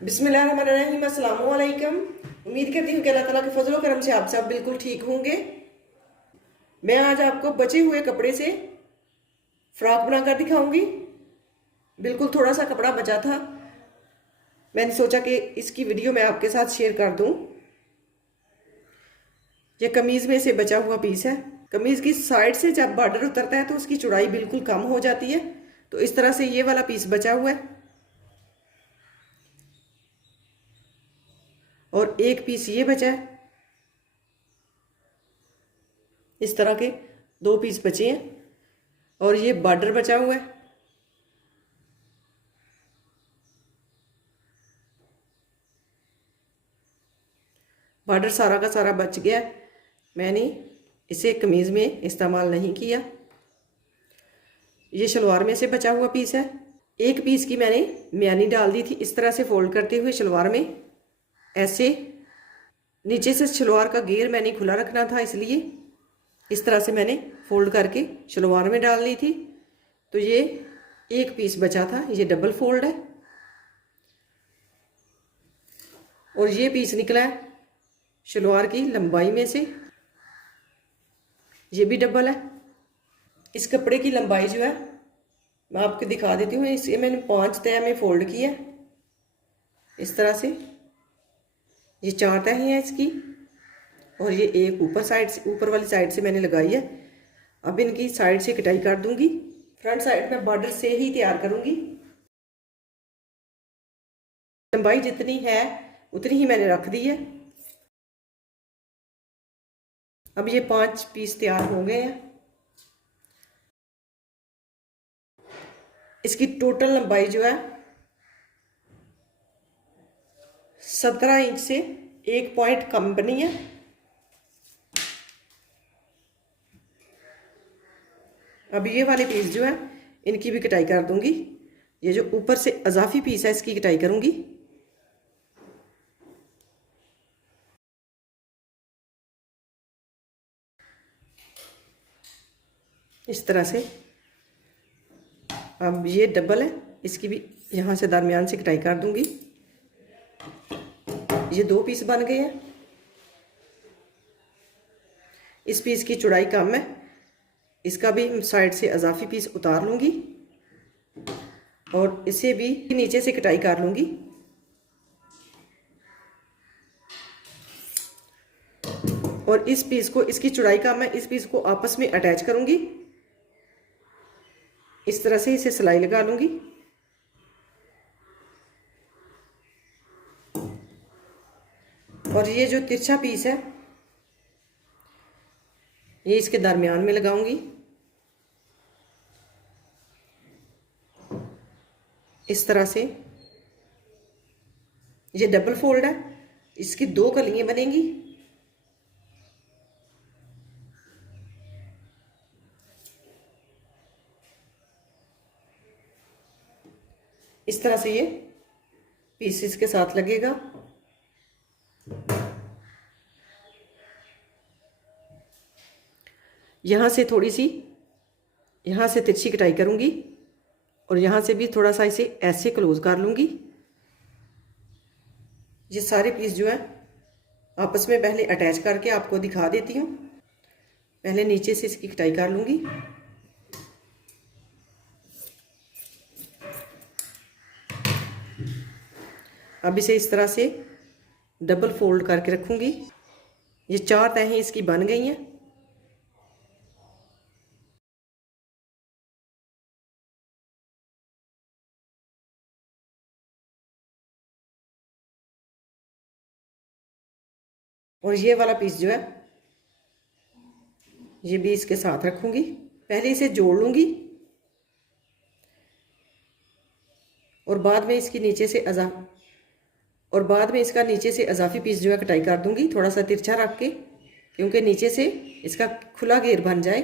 बिस्मिल्लाहिर्रहमानिर्रहीम, अस्सलाम वालेकुम। उम्मीद करती हूँ कि अल्लाह ताला के फजल करम से आप सब बिल्कुल ठीक होंगे। मैं आज आपको बचे हुए कपड़े से फ्रॉक बनाकर दिखाऊंगी। बिल्कुल थोड़ा सा कपड़ा बचा था, मैंने सोचा कि इसकी वीडियो मैं आपके साथ शेयर कर दूं। ये कमीज़ में से बचा हुआ पीस है। कमीज़ की साइड से जब बॉर्डर उतरता है तो उसकी चौड़ाई बिल्कुल कम हो जाती है, तो इस तरह से ये वाला पीस बचा हुआ है और एक पीस ये बचा है। इस तरह के दो पीस बचे हैं और ये बॉर्डर बचा हुआ है। बॉर्डर सारा का सारा बच गया, मैंने इसे कमीज़ में इस्तेमाल नहीं किया। ये शलवार में से बचा हुआ पीस है। एक पीस की मैंने म्यानी डाल दी थी, इस तरह से फोल्ड करते हुए शलवार में ऐसे। नीचे से शलवार का घेर मैंने खुला रखना था, इसलिए इस तरह से मैंने फोल्ड करके शलवार में डाल ली थी। तो ये एक पीस बचा था, ये डबल फोल्ड है और ये पीस निकला है शलवार की लंबाई में से, ये भी डबल है। इस कपड़े की लंबाई जो है मैं आपको दिखा देती हूँ। इसे मैंने 5 तह में फोल्ड किया इस तरह से। ये 4 तह हैं इसकी और ये एक ऊपर साइड से, ऊपर वाली साइड से मैंने लगाई है। अब इनकी साइड से कटाई कर दूंगी। फ्रंट साइड में बॉर्डर से ही तैयार करूंगी। लंबाई जितनी है उतनी ही मैंने रख दी है। अब ये 5 पीस तैयार हो गए हैं। इसकी टोटल लंबाई जो है 17 इंच से 1 पॉइंट कम बनी है। अब ये वाले पीस जो है इनकी भी कटाई कर दूंगी। ये जो ऊपर से अजाफी पीस है इसकी कटाई करूंगी। इस तरह से। अब ये डबल है, इसकी भी यहाँ से दरमियान से कटाई कर दूंगी। ये 2 पीस बन गए हैं। इस पीस की चौड़ाई कम है, इसका भी साइड से अजाफी पीस उतार लूंगी और इसे भी नीचे से कटाई कर लूंगी। और इस पीस को, इसकी चौड़ाई कम है, इस पीस को आपस में अटैच करूंगी। इस तरह से इसे सिलाई लगा लूंगी। और ये जो तिरछा पीस है ये इसके दरमियान में लगाऊंगी इस तरह से। ये डबल फोल्ड है, इसकी 2 कलियां बनेंगी। इस तरह से ये पीस इसके साथ लगेगा। यहाँ से थोड़ी सी, यहाँ से तिरछी कटाई करूंगी और यहाँ से भी थोड़ा सा इसे ऐसे क्लोज कर लूंगी। ये सारे पीस जो है आपस में पहले अटैच करके आपको दिखा देती हूँ। पहले नीचे से इसकी कटाई कर लूंगी। अब इसे इस तरह से डबल फोल्ड करके रखूंगी। ये 4 तहें इसकी बन गई हैं। और ये वाला पीस जो है ये भी इसके साथ रखूंगी। पहले इसे जोड़ लूंगी और बाद में इसकी नीचे से इसका नीचे से अजाफी पीस जो है कटाई कर दूंगी, थोड़ा सा तिरछा रख के, क्योंकि नीचे से इसका खुला घेर बन जाए।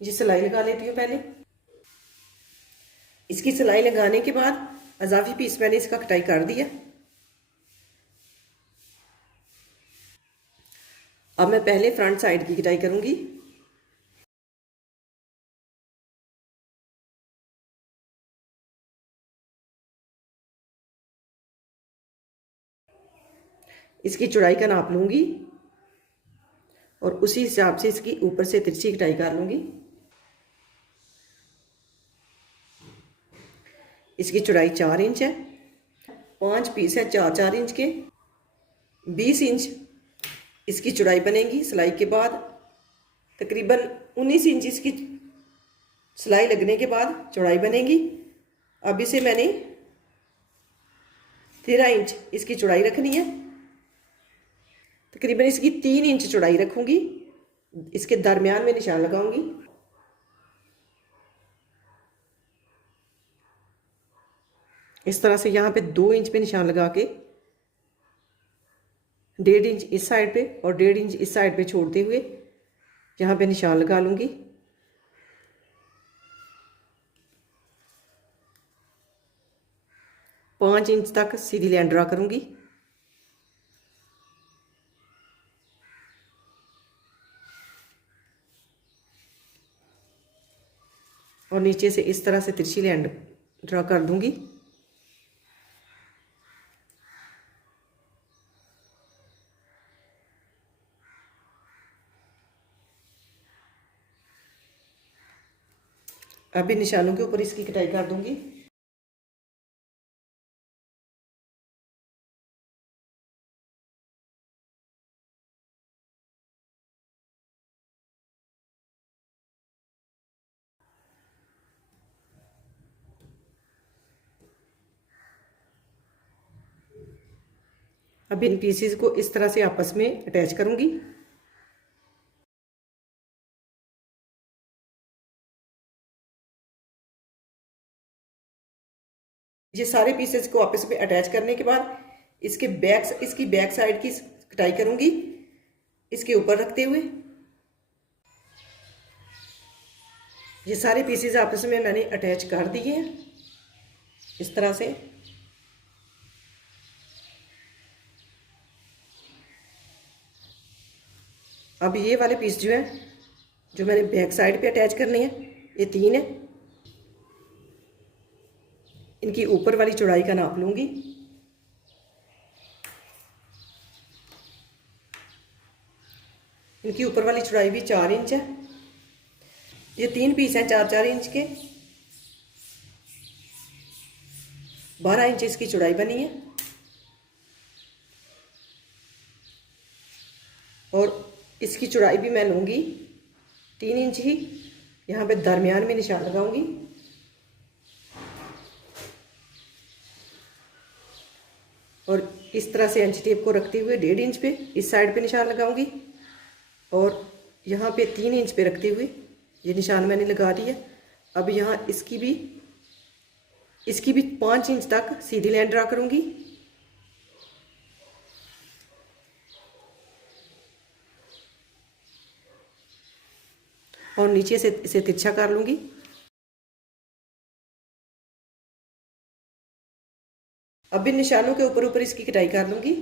ये सिलाई लगा लेती हूँ पहले। इसकी सिलाई लगाने के बाद अजाफी पीस मैंने इसका कटाई कर दिया। अब मैं पहले फ्रंट साइड की कटाई करूंगी। इसकी चौड़ाई का नाप लूँगी और उसी हिसाब से इसकी ऊपर से तिरछी कटाई कर लूँगी। इसकी चौड़ाई 4 इंच है, 5 पीस है 4-4 इंच के, 20 इंच इसकी चौड़ाई बनेगी। सिलाई के बाद तकरीबन 19 इंच इसकी सिलाई लगने के बाद चौड़ाई बनेगी। अब इसे मैंने 13 इंच इसकी चौड़ाई रखनी है। तकरीबन इसकी 3 इंच चौड़ाई रखूँगी, इसके दरमियान में निशान लगाऊंगी। इस तरह से यहाँ पे 2 इंच पे निशान लगा के 1.5 इंच इस साइड पे और 1.5 इंच इस साइड पे छोड़ते हुए यहाँ पे निशान लगा लूँगी। पाँच इंच तक सीधी लाइन ड्रा करूँगी और नीचे से इस तरह से तिरछी लाइन ड्रा कर दूँगी। अभी निशानों के ऊपर इसकी कटाई कर दूंगी। अब इन पीसेस को इस तरह से आपस में अटैच करूंगी। ये सारे पीसेस को आपस में अटैच करने के बाद इसकी बैक साइड की कटाई करूंगी इसके ऊपर रखते हुए। ये सारे पीसेस आपस में मैंने अटैच कर दिए हैं इस तरह से। अब ये वाले पीस जो हैं जो मैंने बैक साइड पे अटैच करने हैं, ये 3 है। इनकी ऊपर वाली चौड़ाई का नाप लूंगी। इनकी ऊपर वाली चौड़ाई भी 4 इंच है। ये 3 पीस हैं 4-4 इंच के, 12 इंच इसकी चौड़ाई बनी है। और इसकी चौड़ाई भी मैं लूँगी 3 इंच ही। यहाँ पे दरमियान में निशान लगाऊंगी और इस तरह से अंच टेप को रखते हुए 1.5 इंच पे इस साइड पे निशान लगाऊंगी और यहाँ पे 3 इंच पे रखते हुए ये निशान मैंने लगा दिया। अब यहाँ इसकी भी 5 इंच तक सीधी लाइन ड्रा करूँगी और नीचे से इसे तिरछा कर लूँगी। अब इन निशानों के ऊपर ऊपर इसकी कटाई कर लूँगी।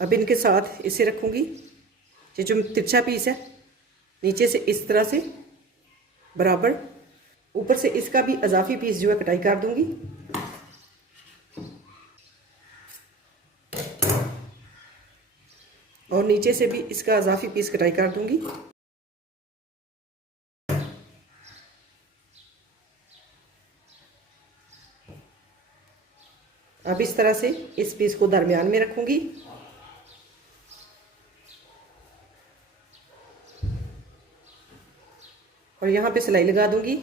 अब इनके साथ इसे रखूँगी। ये जो तिरछा पीस है नीचे से इस तरह से बराबर, ऊपर से इसका भी इजाफी पीस जो है कटाई कर दूँगी। और नीचे से भी इसका इजाफी पीस कटाई कर दूँगी। अब इस तरह से इस पीस को दरमियान में रखूँगी और यहाँ पे सिलाई लगा दूँगी।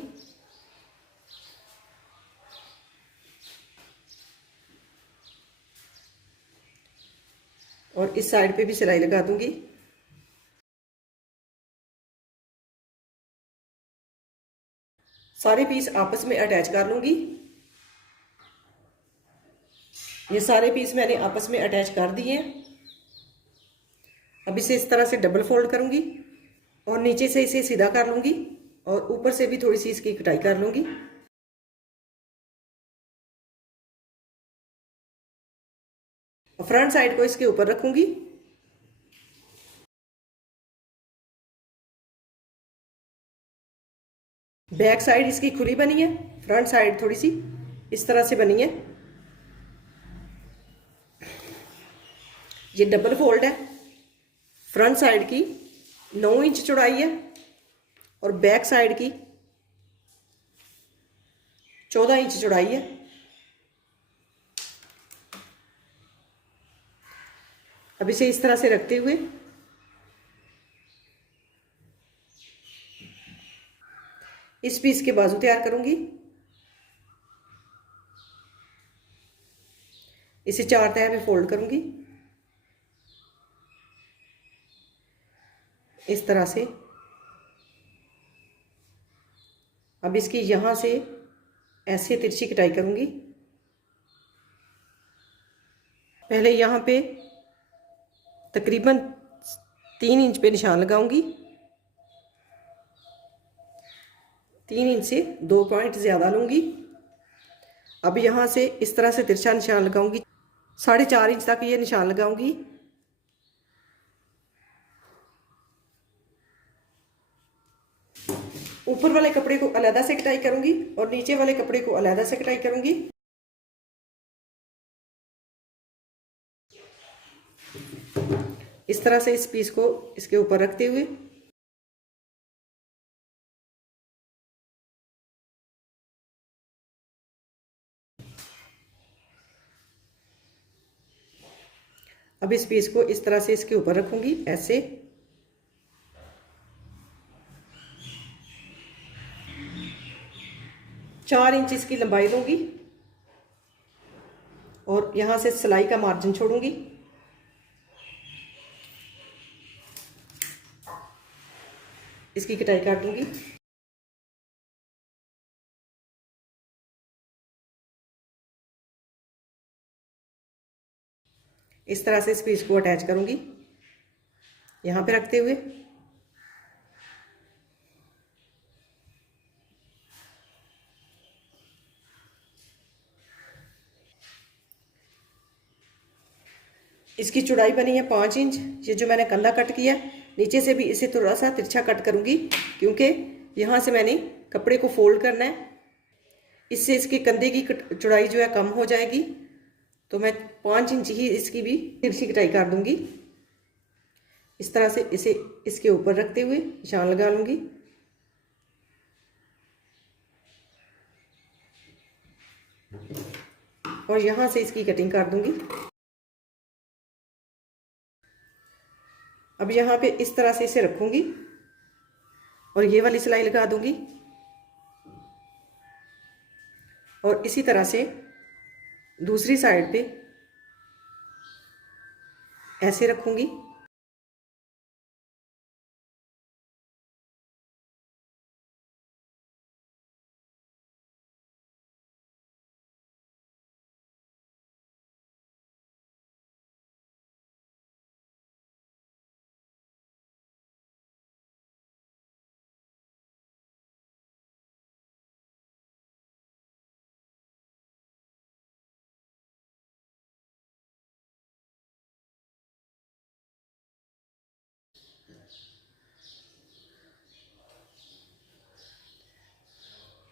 और इस साइड पे भी सिलाई लगा दूँगी। सारे पीस आपस में अटैच कर लूँगी। ये सारे पीस मैंने आपस में अटैच कर दिए हैं। अब इसे इस तरह से डबल फोल्ड करूँगी और नीचे से इसे सीधा कर लूँगी और ऊपर से भी थोड़ी सी इसकी कटाई कर लूँगी। फ्रंट साइड को इसके ऊपर रखूँगी बैक साइड इसकी खुली बनी है, फ्रंट साइड थोड़ी सी इस तरह से बनी है। ये डबल फोल्ड है। फ्रंट साइड की 9 इंच चौड़ाई है और बैक साइड की 14 इंच चौड़ाई है। अब इसे इस तरह से रखते हुए इस पीस के बाजू तैयार करूंगी। इसे 4 तह में फोल्ड करूंगी इस तरह से। अब इसकी यहां से ऐसे तिरछी कटाई करूंगी। पहले यहाँ पे तकरीबन 3 इंच पे निशान लगाऊंगी। 3 इंच से 2 पॉइंट ज़्यादा लूँगी। अब यहाँ से इस तरह से तिरछा निशान लगाऊंगी। 4.5 इंच तक ये निशान लगाऊंगी। ऊपर वाले कपड़े को अलग से कटाई करूंगी और नीचे वाले कपड़े को अलग से कटाई करूंगी। इस तरह से इस पीस को इसके ऊपर रखते हुए अब इस पीस को इस तरह से इसके ऊपर रखूंगी ऐसे। चार इंच इसकी लंबाई लूंगी और यहां से सिलाई का मार्जिन छोड़ूंगी। इसकी कटाई काट दूंगी। इस तरह से इस पीस को अटैच करूंगी यहां पे रखते हुए। इसकी चौड़ाई बनी है 5 इंच। ये जो मैंने कंधा कट किया, नीचे से भी इसे थोड़ा सा तिरछा कट करूंगी क्योंकि यहाँ से मैंने कपड़े को फोल्ड करना है। इससे इसके कंधे की चौड़ाई जो है कम हो जाएगी, तो मैं 5 इंच ही इसकी भी तिरछी कटाई कर दूंगी। इस तरह से इसे इसके ऊपर रखते हुए निशान लगा लूंगी। और यहाँ से इसकी कटिंग कर दूंगी। अब यहाँ पे इस तरह से इसे रखूंगी और ये वाली सिलाई लगा दूंगी और इसी तरह से दूसरी साइड पे ऐसे रखूंगी।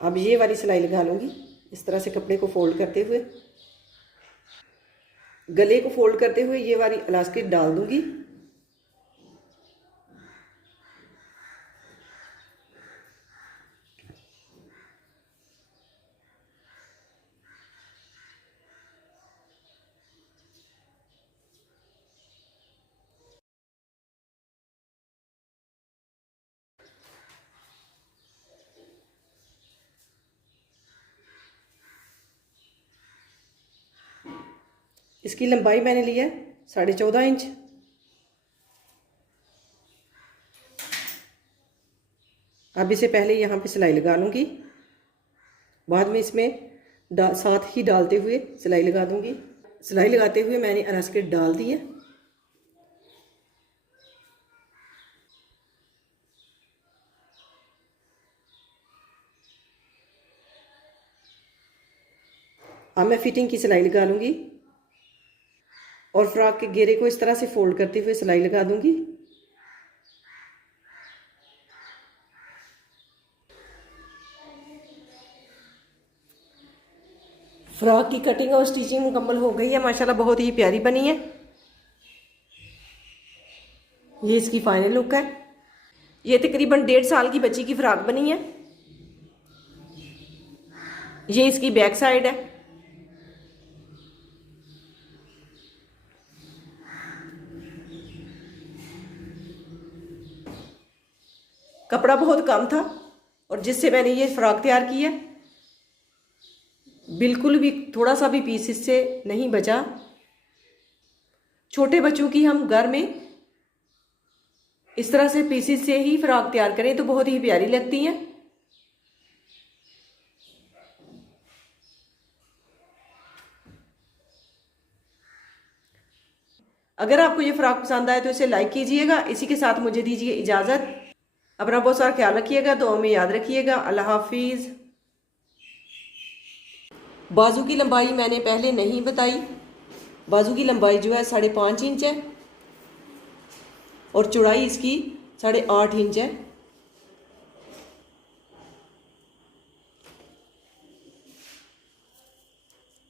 अब ये वाली सिलाई लगा लूंगी इस तरह से कपड़े को फोल्ड करते हुए। गले को फोल्ड करते हुए ये वाली इलास्टिक डाल दूंगी। इसकी लंबाई मैंने ली है 14.5 इंच। अब इसे पहले यहाँ पे सिलाई लगा लूँगी, बाद में इसमें साथ ही डालते हुए सिलाई लगा दूँगी। सिलाई लगाते हुए मैंने इलास्टिक डाल दी है। अब मैं फिटिंग की सिलाई लगा लूँगी और फ्रॉक के घेरे को इस तरह से फोल्ड करते हुए सिलाई लगा दूँगी। फ्रॉक की कटिंग और स्टिचिंग मुकम्मल हो गई है माशाल्लाह, बहुत ही प्यारी बनी है। ये इसकी फाइनल लुक है। ये तकरीबन 1.5 साल की बच्ची की फ्रॉक बनी है। ये इसकी बैक साइड है। कपड़ा बहुत कम था और जिससे मैंने ये फ्रॉक तैयार की है, बिल्कुल भी थोड़ा सा भी पीस इससे नहीं बचा। छोटे बच्चों की हम घर में इस तरह से पीसेस से ही फ्रॉक तैयार करें तो बहुत ही प्यारी लगती हैं। अगर आपको ये फ्रॉक पसंद आए तो इसे लाइक कीजिएगा। इसी के साथ मुझे दीजिए इजाज़त। अपना बहुत सारा ख्याल रखिएगा, दुआ में याद रखिएगा। अल्लाह हाफिज़। बाजू की लंबाई मैंने पहले नहीं बताई। बाजू की लंबाई जो है 5.5 इंच है और चौड़ाई इसकी 8.5 इंच है।